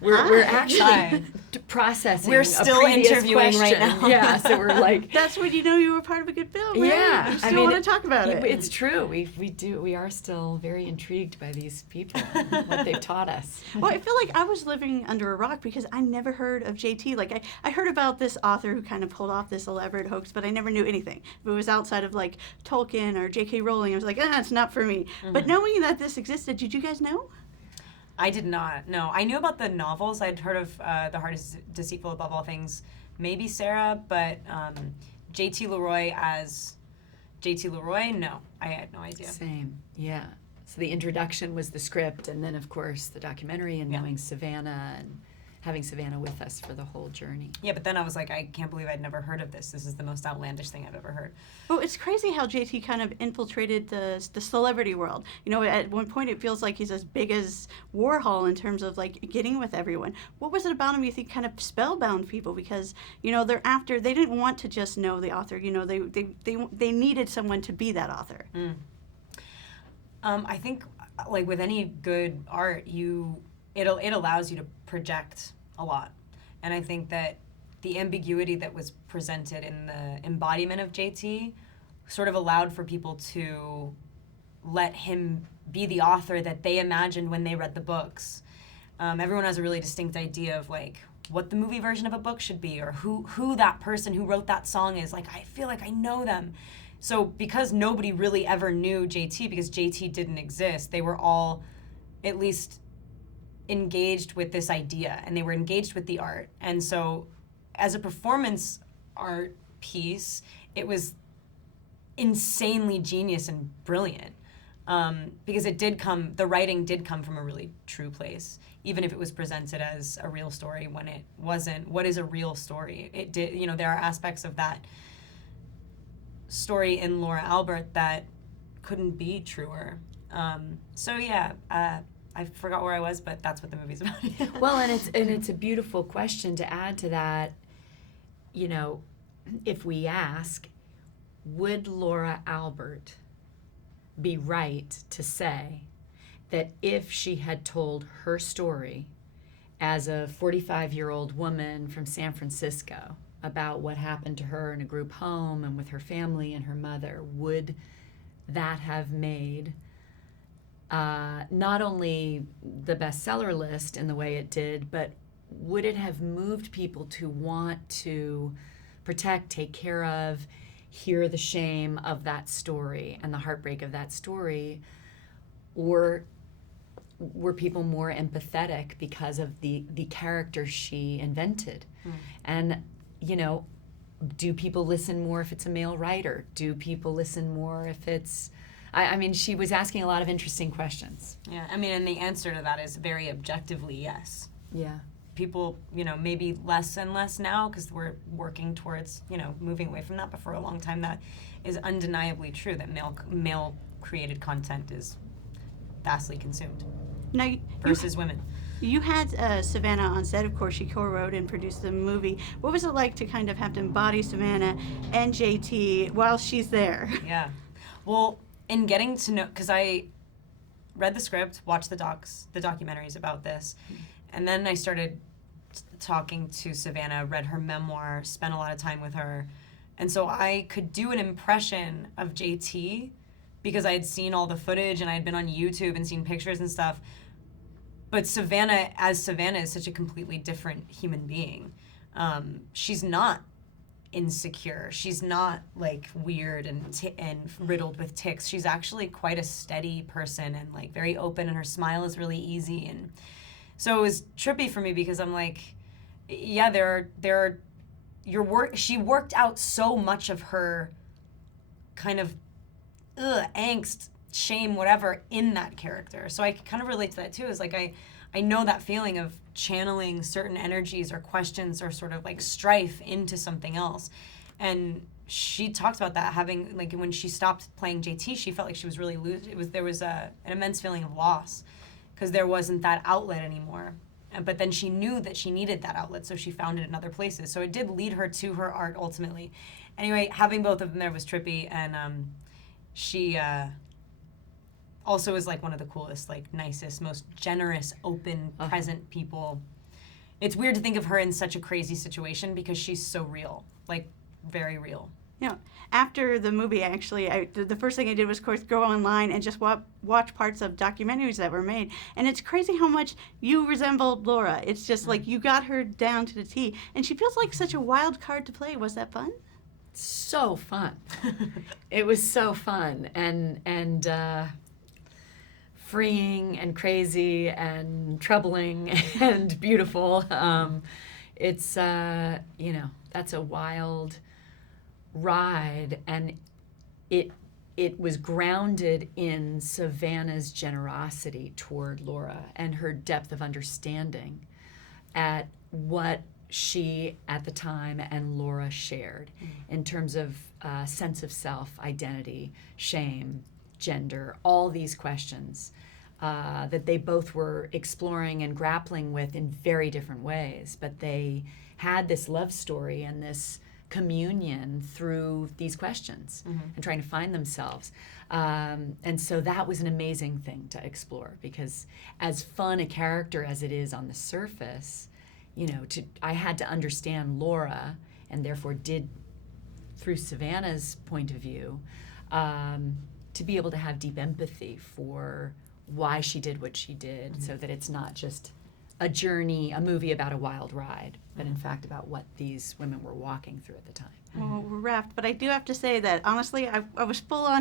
we're actually processing. We're still interviewing right now. Yeah, so we're like. That's when you know you were part of a good film, right? Yeah, You still want to talk about it. It's true. We are still very intrigued by these people and what they've taught us. Well, I feel like I was living under a rock because I never heard of JT. Like I heard about this author who kind of pulled off this elaborate hoax, but I never knew anything. If it was outside of like Tolkien or J.K. Rowling, I was like, it's not for me. Mm-hmm. But knowing that this existed, did you guys know? I did not. No, I knew about the novels. I'd heard of The Heart is Deceitful Above All Things. Maybe Sarah, but J.T. LeRoy as J.T. LeRoy, no, I had no idea. Same, yeah. So the introduction was the script, and then of course the documentary, and knowing Savannah and having Savannah with us for the whole journey. Yeah, but then I was like, I can't believe I'd never heard of this. This is the most outlandish thing I've ever heard. Oh, it's crazy how JT kind of infiltrated the celebrity world. You know, at one point it feels like he's as big as Warhol in terms of like getting with everyone. What was it about him you think kind of spellbound people? Because, you know, they didn't want to just know the author. You know, they needed someone to be that author. Mm. I think, like with any good art, it allows you to project a lot. And I think that the ambiguity that was presented in the embodiment of JT sort of allowed for people to let him be the author that they imagined when they read the books. Everyone has a really distinct idea of like what the movie version of a book should be, or who that person who wrote that song is. Like, I feel like I know them. So because nobody really ever knew JT, because JT didn't exist, they were all at least engaged with this idea, and they were engaged with the art. And so as a performance art piece, it was insanely genius and brilliant, because the writing did come from a really true place, even if it was presented as a real story when it wasn't. What is a real story? It did, you know, there are aspects of that story in Laura Albert that couldn't be truer. So yeah, I forgot where I was, but that's what the movie's about. Well, and it's a beautiful question to add to that. You know, if we ask, would Laura Albert be right to say that if she had told her story as a 45-year-old woman from San Francisco about what happened to her in a group home and with her family and her mother, would that have made not only the bestseller list in the way it did, but would it have moved people to want to protect, take care of, hear the shame of that story and the heartbreak of that story? Or were people more empathetic because of the character she invented? And, you know, do people listen more if it's a male writer? Do people listen more if it's... I mean, she was asking a lot of interesting questions. Yeah, I mean, and the answer to that is very objectively yes. Yeah. People, you know, maybe less and less now because we're working towards, you know, moving away from that. But for a long time, that is undeniably true, that male-created content is vastly consumed versus women. You had Savannah on set, of course. She co-wrote and produced the movie. What was it like to kind of have to embody Savannah and JT while she's there? Yeah. Well, in getting to know, because I read the script, watched the documentaries about this, and then I started talking to Savannah, read her memoir, spent a lot of time with her, and so I could do an impression of JT because I had seen all the footage and I had been on YouTube and seen pictures and stuff. But Savannah is such a completely different human being. She's not insecure. She's not like weird and riddled with tics. She's actually quite a steady person and like very open, and her smile is really easy. And so it was trippy for me because I'm like, yeah, she worked out so much of her kind of angst, shame, whatever, in that character. So I kind of relate to that too. Is like I know that feeling of channeling certain energies or questions or sort of like strife into something else. And she talked about that, having like when she stopped playing JT, she felt like she was really there was an immense feeling of loss because there wasn't that outlet anymore. But then she knew that she needed that outlet, so she found it in other places. So it did lead her to her art ultimately. Anyway, having both of them there was trippy, and she also is like one of the coolest, like nicest, most generous, open, present people. It's weird to think of her in such a crazy situation because she's so real, like very real. You know, after the movie, actually, the first thing I did was, of course, go online and just watch parts of documentaries that were made. And it's crazy how much you resembled Laura. It's just like you got her down to the T. And she feels like such a wild card to play. Was that fun? So fun. It was so fun and freeing and crazy and troubling and beautiful. It's that's a wild ride, and it was grounded in Savannah's generosity toward Laura and her depth of understanding at what she at the time and Laura shared in terms of sense of self, identity, shame, gender, all these questions that they both were exploring and grappling with in very different ways, but they had this love story and this communion through these questions and trying to find themselves. And so that was an amazing thing to explore, because as fun a character as it is on the surface, I had to understand Laura, and therefore did through Savannah's point of view, to be able to have deep empathy for why she did what she did, so that it's not just a journey, a movie about a wild ride, but in fact about what these women were walking through at the time. Well, we're wrapped, but I do have to say that honestly, I was full on